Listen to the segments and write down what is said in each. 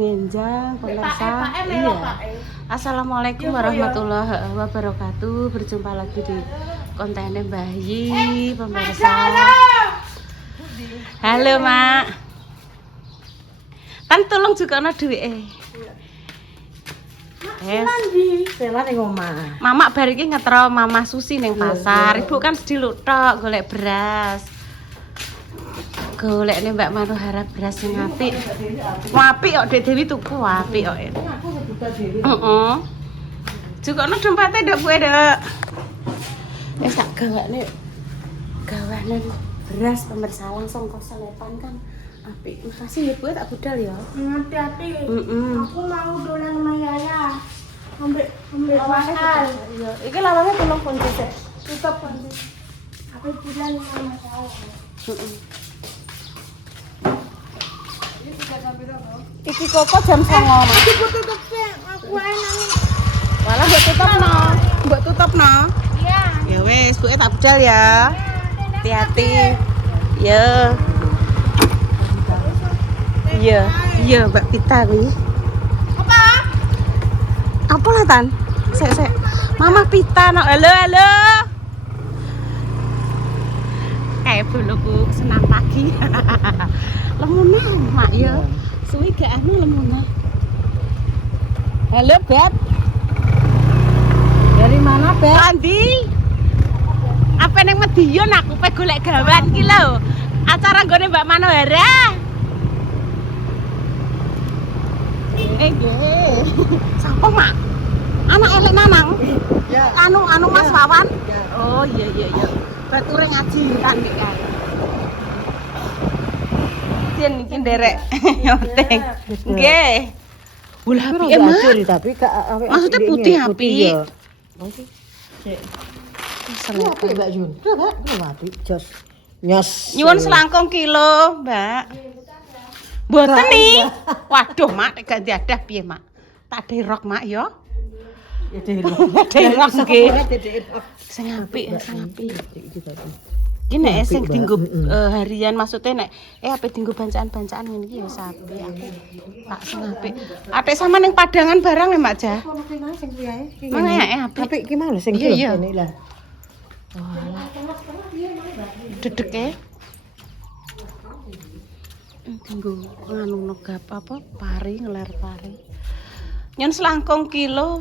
Ngenjang pemirsa. Iya. Assalamualaikum warahmatullahi wabarakatuh. Berjumpa lagi di kontennya Mbah Yi pemirsa. Halo Mak. Kan tolong juga ana duwike. Yes. Selan ning omah. Mamak bar iki ngetro Mama Susi ning pasar. Ibu kan sediluk tok golek beras. Golek nih Mbak Manuhara beras sing apik. Apik kok Dek Dewi tuku apik kok. Heeh. Jukokno dompete ndak Bu Dek. Wis tak gawakne gawanan beras pemirsa langsung kok selepan kan apik. Makasih ya Bu tak budal ya. Hati-hati. Aku mau dolan sama Yaya. Ambil masal. Iya, iki lawangnya tolong kunci sik. Tutup kunci. Aku bulan sama masal. Heeh. Iki koko jam 09.00 Mas. Aku tutup sih. Aku ae nang. Walah mbok tutupno. Mbok tutupno. Iya. Ya wis, Bu tak budal ya. Hati-hati. Ya. Iya, iya Mbak Pita kuwi. Apa? Apa lah Tan? Sek. Mama Pita no. Halo. Kayak buluku senam pagi. Lemunan Mak ya. Suwi gak anu lemunan. Halo Beb. Dari mana, Beb? Andi. Apa neng Medion aku pe golek gawan ki lho. Acara nggone Mbak Manuhara. Nggih. Sapa, Mak? Anak elek Nanang. Ya. Anu Mas Ya. Wawan. Ya. Oh iya. Bature ngaji kan iki kan. Tien iki nderek nyoteng. Nggih. Ulah apike, Mak. Tapi gak awake. Maksudnya putih apik. Ini apik, Mbak Jun. Mbak, apik. Jos. Nyos. Nyuwun selangkung kilo, Mbak. Mboten nih. Waduh, Mak, nek ganti adah piye, Mak? Tak derok, Mak ya. Ya derok. Derok nggih. Derok. Sing apik. Iki tadi. Iki nek sing Apik, dienggo Mbak. harian maksudnya nek ape dienggo bancaan-bancaan ngene iki ya sapi aku. Tak sing apik. Atik sama ning Padangan barang ya, Mak Ja. Ono kene sing kuwi ae. Mang apik. Apik ki mau sing Iya. kene lah. Dedeke. Dienggo nganu nogap apa? Pari, ngeler pari. Nyon selangkung kilo.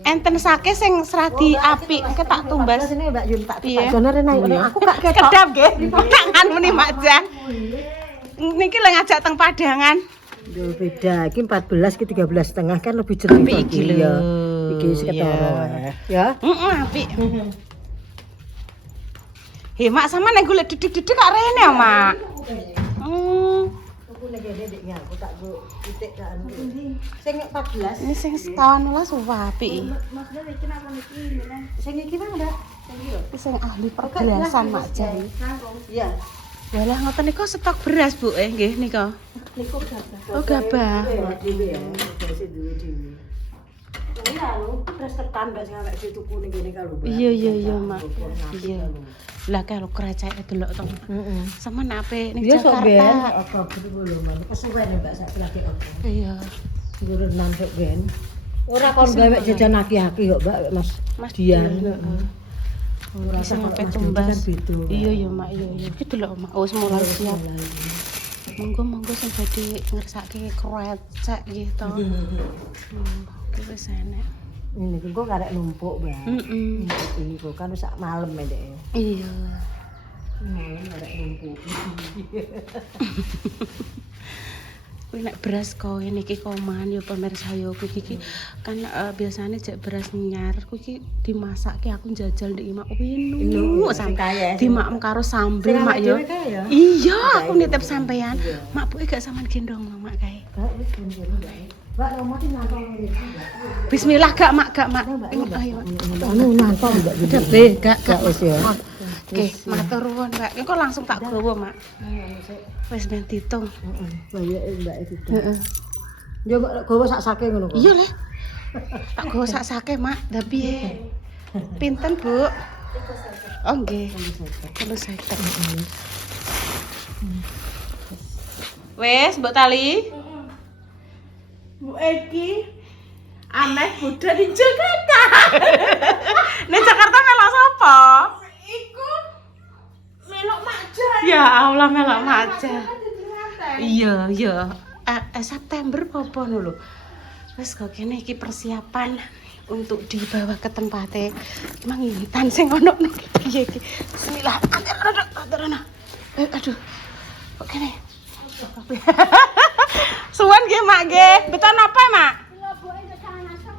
Enten sake sing seradi apik engke tak tumbas. Sini Mbak Yun tak Piye? jono rene aku gak ketok. Kedap nggih. Tak nganuni Mak Ja. Niki lek ngajak teng Padangan. Yo beda, iki 14 ki 13,5 kan lebih jernih. Apik iki lho. Ya. Iki seketara. Ya. Heeh, apik. He, Mak sama nek golek didik-didik kok rene ya, Mak. Aku nek dedeknya aku tak go titik kan. Sing 14. Ini sing 18 apik. Maksudnya iki nang iki lho. Sing iki mang, Mbak. Sing iki lho. Iki sing ahli pergelasan Mak Ja. Iya. Walah ngoten niku stok beras, Bu. Nggih nika. Niku gabah. Oh, gabah. Dhewe ya. Dhewe dhewe. Iya lho, beras ketan Mbak sing awake dituku ning kene kalau. Iya, Mak. Iya. Lah kalau keracake delok to. Heeh. Sama nape ning Dia sok ben Jakarta. apa betul lho, Mbak. Kesuwen Mbak sak lagi apa. Iya. Turun nampuk ben. Ora kon gawe jajan aki-aki kok, Mbak, Mas Dian. Heeh. Ora sampe tumbas. Iya ya, Mak. Iya. Iki delok, Mak. Wis mulai siap. Monggo sing badhe ngersake krecek nggih to. Iki wis enak. Ini kok karek numpuk, Mbak. Heeh. Ini kok kan sak malam ya, Dek. Iya. Malam karek numpuk. Kuwi nek beras kowe niki koman ya pemirsa ya kuwi iki kan biasanya jek beras nyar kuwi iki dimasakke aku njajal ndek Mak winu sampe dimakem karo sambel Mak ya. Iya, aku nitip sampean. Mak buke gak sampean gendong Mak kae. Gak wis Mbak. Mbak nomor iki nantong iki. Bismillah gak Mak. Ayo. Anu nantong Mbak. Gak wis ya. Oke, matur nuwun Mbak. Engko langsung tak gawa Mak. Wis ben ditung. Heeh. Bayake Mbak itu. Heeh. Ya Mbak gowo sak sake ngono kok. Iya le. Tak gawa sak sake Mak. Lah piye? Pinten Bu? Oh nggih. 50. Wes, Mbok Tali. Bu Eki ameh budal di Jakarta. Ning Jakarta melok sapa? Iku melok makja. Ya Allah melok maja. Iya, iya. September apa lho. Wis kok kene iki persiapan untuk dibawa ke tempatnya Mang Intan sing ono piye iki. Bismillah. Aduh. Kok kene. Suwan nggih, Mak nggih. Beton apa, Mak?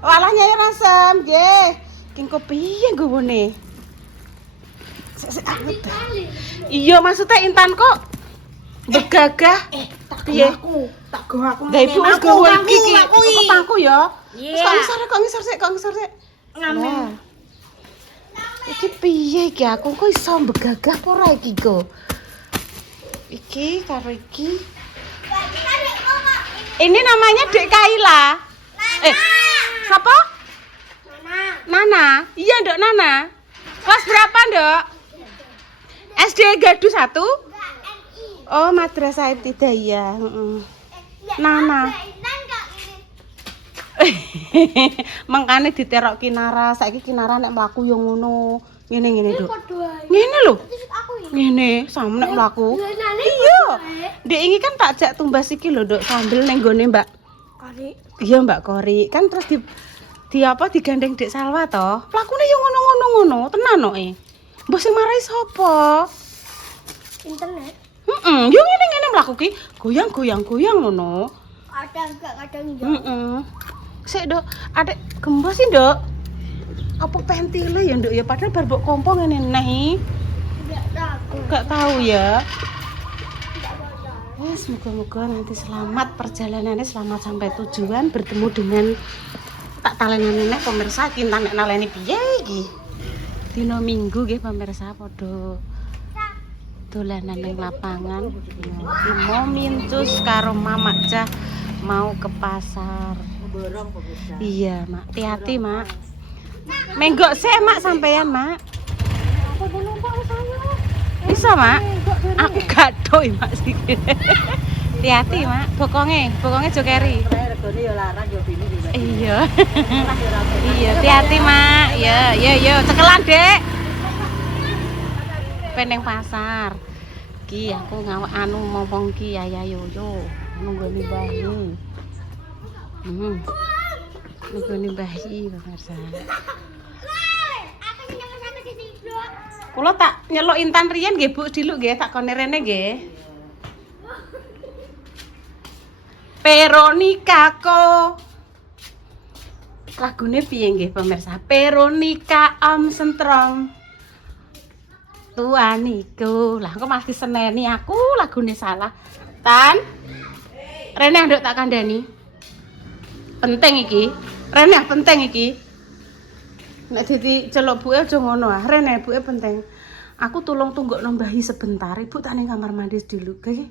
Walah Nyai Rasem nggih. King piye nggone? Sik iya maksudnya Intan kok begagah piye? Tak go aku. Lah ibu wis gawe iki. Aku Pangku ya. Iya. Kok ngisor sik. Ngamen. Iki piye iki aku kok iso begagah apa ora iki go? Iki karo iki. Ini namanya Dek Kaila. Siapa? Nana. Iya, Ndok Nana. Kelas berapa, Ndok? SD Gadu 1? Oh, Madrasah Ibtidaiyah. Nana. Mangkane diterok Kinara, saiki Kinara nek mlaku yo ngono. Ngene, Nduk. Ngene lho. Ngene, sama nek mlaku. Iya. Dek iki kan tak jak tumbas iki lho, Nduk, sambil ning gone Mbak Kori. Iya, Mbak Kori. Kan terus di apa digandeng Dek Salwa toh. Plakune yo ngono-ngono, tenan kok e. Mbok sing marahi sapa? Internet. Yo ngene mlaku ki, goyang-goyang ngono. Kadang ya. Sik, Nduk, adek gembos sih, Nduk. Apa pentile ya, Nduk ya? Padahal bar mbok kompo ngene neh. Enggak tahu ya. Wes moga-moga nanti selamat perjalanannya, selamat sampai tujuan, bertemu dengan tak talenane neh pemirsa Kintan nek naleni piye iki. Dina Minggu nggih pemirsa padha dolanan ning lapangan. Iki mau mincus karo Mamak Cah mau ke pasar. Borong pemirsa. Iya, Mak. Hati-hati, Mak. Menggok sik, Mak, sampean, Mak. Apa numpak saya? Bisa, Mak? Aku gadoh, Mak sih. Hati-hati, Mak. Bokonge jo keri. Regane ya larang ya bini juga. Iya. Iya, hati-hati, Mak. Ya, cekelan, Dek. Peneng pasar. Ki aku anu ngomong ki ya yo. Nunggoni bayi. Nunggoni bayi pemirsa. Kula tak nyeluk Intan riyen nggih Bu diluk nggih tak kone rene nggih. Veronica ko. Lagune piye nggih pemirsa? Veronica Om Sentrong. Tuaniku. Lah kok masih seneni aku lagune salah. Tan. Rene nduk tak kandhani. Penting iki. Rene penting iki. Nek diceluk buke aja ngono ah. Rene buke penting. Aku tulung tunggokno Mbah sebentar. Ibu tak ning kamar mandi dulu, nggih.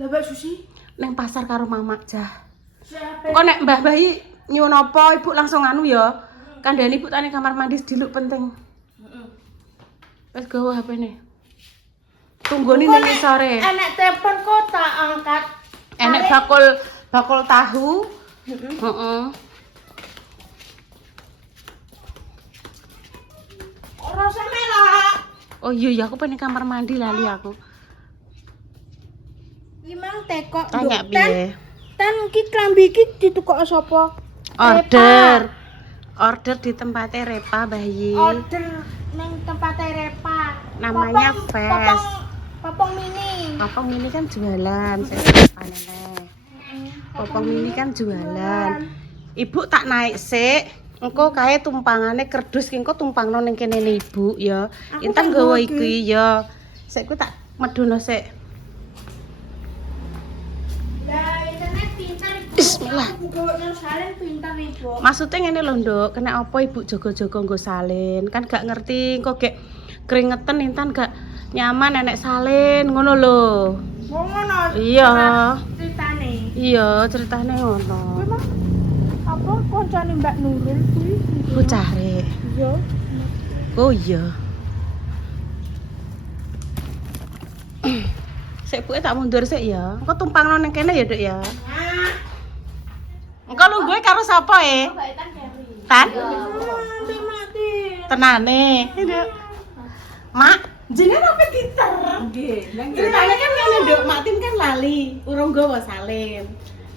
Lah Mbak Susi, Ning pasar karo Mamak Cah. Kok nek Mbah Bayi nyuwun apa, Ibu langsung anu ya. Kandhani Ibu tak ning kamar mandi dulu penting. Wis gawa HP-ne. Tunggoni ning sore. enek telepon kok tak angkat. Enek bakul tahu. Heeh. Ora semelak. Oh iya aku pengen kamar mandi lali aku. Gimana tekok? Tanya piye? Tan ki klambi iki ditukok sapa? Order di tempatnya Repa Bayi. Order nang tempatnya Repa. Namanya Fes. Popong mini. Popong Mini kan jualan, saya panen. Popong Mini kan jualan. Ibu tak naik sik. Engko kae tumpangane kerdus ki engko tumpangno ning kene Ibu ya. Intan nggawa iki ya. Sik ku tak medono sik. Lah internet pintar. Bismillah. Nggawa salin pintar Ibu. Maksudnya ngene lho, Nduk, kena apa Ibu jaga-jaga nggo salin? Kan gak ngerti kok gek keringetan Intan gak nyaman nenek salin ngono lho. Ngono. Iya. Ceritane. Iya, ceritane ngono. Memang apa koncane Mbak Nurul kuwi? Bocah rek. Iya. Oh iya. Sik buke tak mundur sik ya. Engko tumpangno ning kene ya, Duk ya. Engko lungguhe karo sapa e? Mbak Tan Kerry. Tan? Nanti mati. Tenane. Mak, jenengan apa Titer? Nggih, nang Ceritanya kan ngene, Nduk, Mak Tin kan lali, urung gawa salin.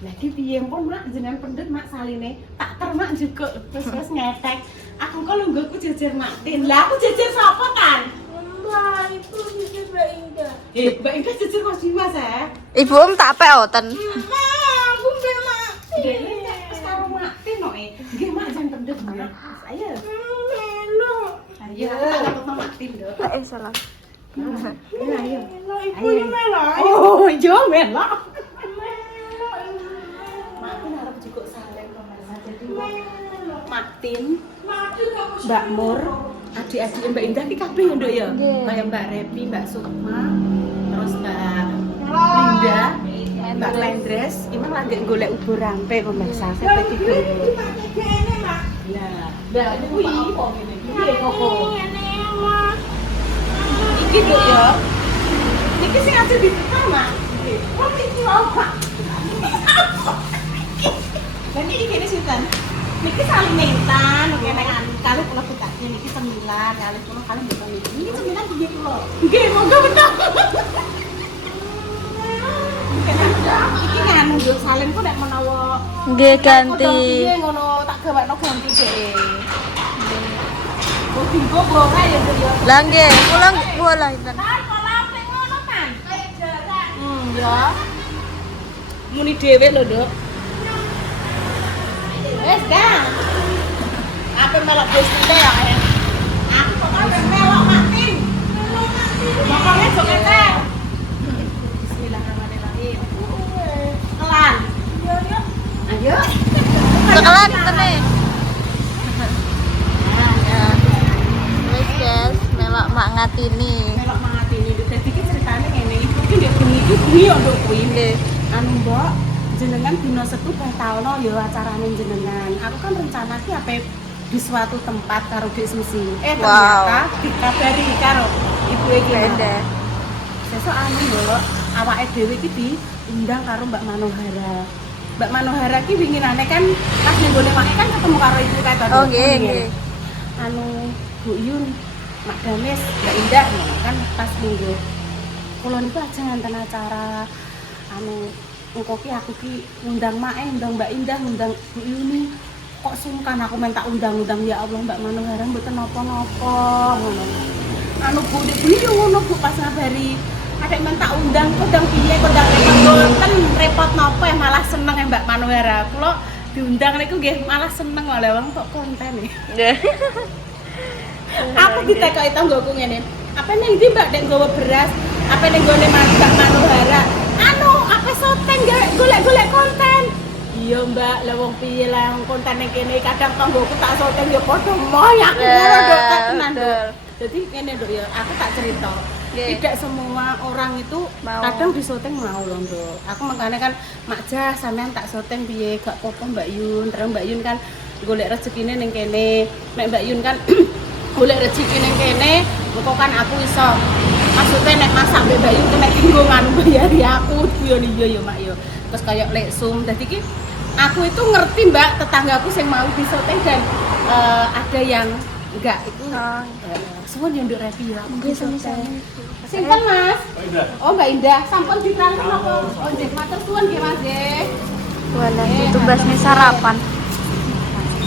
Lagi piye pun Mak jenengan pendhet Mak saline, tak termak juga terus ngetek. Aku kok lungguhku jejer Mak Tin. Lah aku jejer sapa kan? Mbak, itu bisa Mbak Indah. Mbak Indah jejer Mas Dimas ya. Ibu tak pe oten. Aku mbek Mak Tin. Wis karo Mak Tin kok Nggih Mak jan pendhet Mak. Ayo. Melo. Ayo, tak ketemu Mak Tin, Nduk. Salah. Ayo. Ibunya Melo. Oh, iya melok. Mak Tin harap juga salin pemirsa. Jadi Martin, Mbak Mur, adik-adik Mbak Indah ki kabeh ya, Nduk ya. Kayak Mbak Repi, Mbak Sukma, terus Mbak Linda, Mbak Lendres, emang lagi golek ubur rampe pemirsa. Saya pergi dulu. Nah, Mbak kuwi apa ngene iki? Piye koko? Iki Nduk ya. Niki sing aja ditukar, Mak. Oh, iki apa? Nanti iki kene sinten? Niki saling mentan, kene kali kula butakne niki 9, kali kula kali mboten niki. Niki 9 piye kula? Nggih, monggo betul. Iki nganu yo salin ku nek menawa Nggih ganti. piye ngono tak gawekno ganti dhek. Kok dinggo ora ya yo. Lah nggih, kula bola inten. Kan kalau ping ngono kan. Ya. Muni dhewe lho, Nduk. Wes, Dang. Apa melok bosine ya, ya? Aku pokoknya melok Martin. Pokoknya sok etek. Bismillahirrahmanirrahim. Kelan. Ayo. Sekelan intene. Wes guys, melok mak ngatini. Melok Martini. Dadi iki ceritane ngene, ibu ki ndek bengi iki kuwi yo nduk kuwi. Anu, Mbok, jenengan dina Setu batalno yo acarane jenengan. Aku kan rencana ki ape di suatu tempat karo Dek Susi. Ternyata dikabari karo ibu iki. Beda. Sesuk anu Mbok, awake dhewe iki diundang karo Mbak Manohara. Mbak Manohara ki winginane kan pas ning gone wae kan ketemu karo ibu kae to. Oh nggih, nggih. Anu Bu Yun, Mak Dames, Mbak Indah ngono kan pas minggu. Kula niku aja nganten acara anu engko ki aku ki undang Mak undang Mbak Indah, undang Bu Yuni. Kok sungkan aku minta undang-undang ya Allah Mbak Manohara mboten napa-napa ngono. Anu Bu Dik Bu yo ngono Bu pas ngabari adek minta undang kondang piye kondang mboten repot napa malah seneng Mbak Manohara. Kula diundang niku nggih malah seneng malah wong kok konten nih. Aku ditekoki tanggoku ngene. Apa ning ndi Mbak nek nggawa beras? Apa ning gone Mbak Manohara? Anu, apa soteng golek-golek konten? Iya Mbak, lah wong piye lah konten ning kene kadang tanggoku tak soteng ya padha moy aku ngono Nduk tenan Nduk. Jadi ngene Nduk ya, aku tak cerita. Tidak semua orang itu mau. Kadang disoteng mau loh Nduk. Aku makanya kan Mak Jah sampean tak soteng piye gak apa-apa Mbak Yun. Terus Mbak Yun kan golek rezekine ning kene. Nek Mbak Yun kan golek rezeki ning kene, engko kan aku iso maksudnya nek masak Mbak Bayu kena tinggo nganu bayari aku yo iya yo Mak yo. Terus kayak leksum dadi ki aku itu ngerti Mbak tetanggaku sing mau disoteng dan ada yang enggak itu suwun yo nduk Revi ya. Nggih sami-sami. Sinten Mas? Oh Mbak Indah, sampun ditransfer apa? Oh nggih, matur suwun nggih Mas nggih. Wala tugasnya sarapan.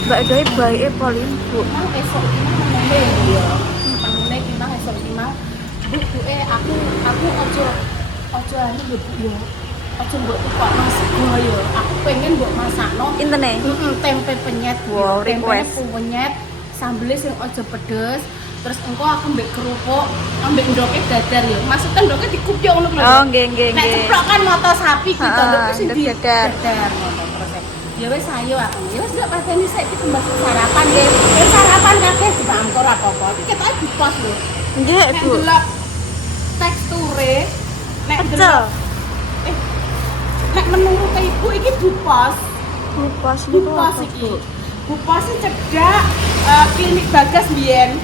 Mbak Doi baike polin, Bu. Nang esok iki nang ngene ya. Pangune iki nang esok iki mau. Bu, aku ojo anu lho Bu ya. Ojo mbok tukokno sego ya. Aku pengen mbok masakno Intene. tempe penyet. Wow, tempe request. penyet, sambelé sing ojo pedes. Terus engko aku mbek kerupuk, ambek ndoke dadar ya. Maksudnya ndoke dikupyok ngono lho. Oh, nggih nggih Nek nggih. ceplok kan moto sapi gitu, Heeh, ndoke sing ndok di dadar. dadar ngono terus. Ya wis ayo aku. Ya wis gak pateni sik iki tembak sarapan nggih. Wis sarapan kabeh dibampur apa-apa. Iki ketoke dipos lho. Nggih, Nek Bu. delok teksture nek Pecel. delok nek menurut ibu iki dupos. Lupa Dupos iki. Dupos iki cedak klinik Bagas biyen.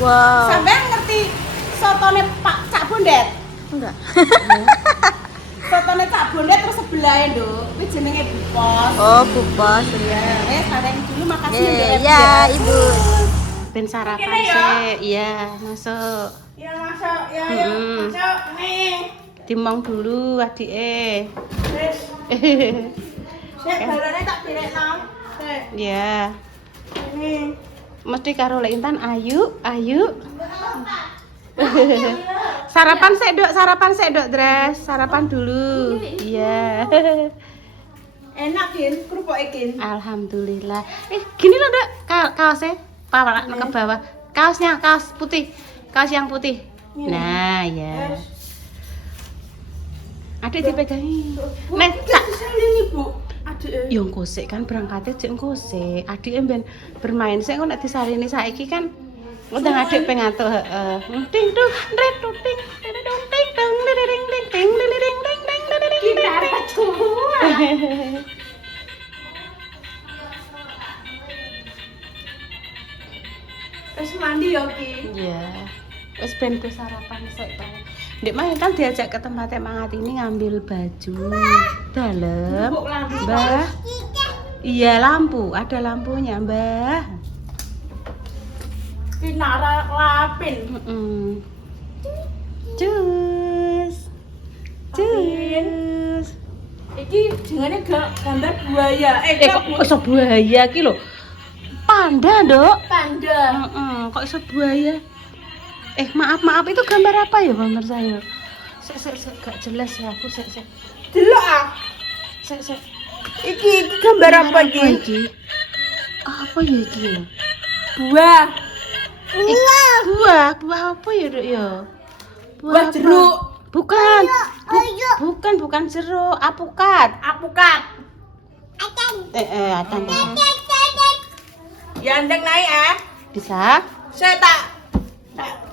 Wow. Sampeyan ngerti sotone Pak Cak Bondet? Enggak. Fotone Cak Bondet terus sebelahnya, Nduk. Kuwi jenenge Bupos. Oh, Bupos. Ya, sareng dulu makasih Iya, Mbak Evi ya, Ibu. Ben sarapan sih. Iya, masuk. Ya masuk, ya masuk nih. Dimong dulu adike. Wis. Sik balane tak direkno. Sik. Ya. Ini. Mesti karo Lek Intan ayu. Sarapan sik, Dok, Dres. Sarapan dulu. Iya. Enak Kin, kerupuk ikin. Alhamdulillah. Gini loh, Dok. Kaosnya pawak ke bawah. Kaosnya, kaos putih. Kaos yang putih. Nah, ya. Adik dipegangin. Nek, tak Ini Bu. Adik. yo ngkosek kan berangkatnya jek ngkosek. Adike ben bermain sik kok nek disarini saiki kan undang adik pengatuk heeh. Ting tung ret tung ting ting ting ting ting ting ting ting ting ting ting. Gitar semua. Wis mandi yo Ki. Iya. Wis ben ku sarapan sik kae. Ndek mah kan diajak ke tempatnya Mang Atini ngambil baju dalam. Mbah. Iya lampu, ada lampunya, Mbah. Kinara lapin. Cus. Cus. Iki jenenge gambar buaya. Kok iso buaya ki lho? Panda, Dok. Panda. Kok iso buaya? Maaf itu gambar apa ya, Bang saya? Sek gak jelas ya aku sek. Delok ah. Sek. Iki gambar apa iki? Apa ya iki lho? Buah. Buah apa ya, Dok ya? Buah apa? jeruk. Bukan. Bukan jeruk, apukat. Apukat. Atan. Ya ndek naik Bisa? Saya tak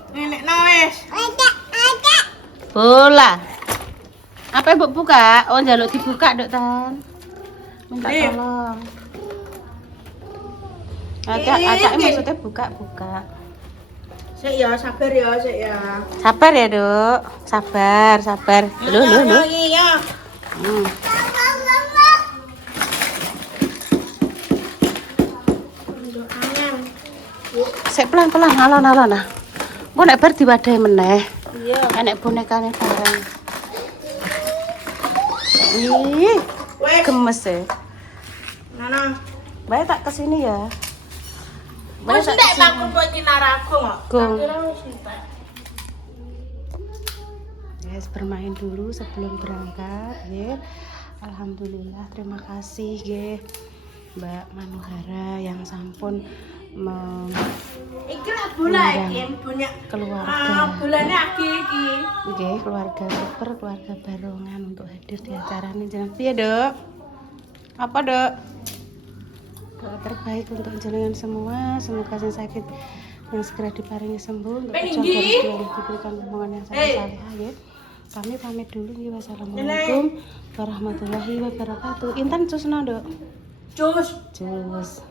nenek nawes. Bola. Apa yang buka? Oh, njaluk dibuka, Dok Tan. Minta Nih. tolong. Acak maksudnya buka. Sik ya, sabar ya, sik ya. Sabar ya, Dok. Sabar. Loh. Iya. Sik pelan-pelan alon-alon nah. Engko nek bar diwadahi meneh. Iya. Enek bonekane bareng. Ih, Wes, gemes ya. Nana. Bae tak kesini ya. Wes ndek tak kumpul kinara aku kok. Gong. Tak kira wis entek. Guys, bermain dulu sebelum berangkat, ya. Alhamdulillah, terima kasih, ya. Mbak Manuhara yang sampun Iki lah bola iki, punya keluarga. bolane iki. Oke, keluarga super, keluarga Barongan untuk hadir di acara ini. Jangan piye, Dok? Apa, Dok? Doa terbaik untuk jenengan semua. Semoga yang sakit yang segera diparingi sembuh. Untuk pejuang rezeki yang diberikan hubungan yang sangat saleh, ya. Kami pamit dulu ya. Wassalamualaikum warahmatullahi wabarakatuh. Intan cusna, Dok. Cus. Cus.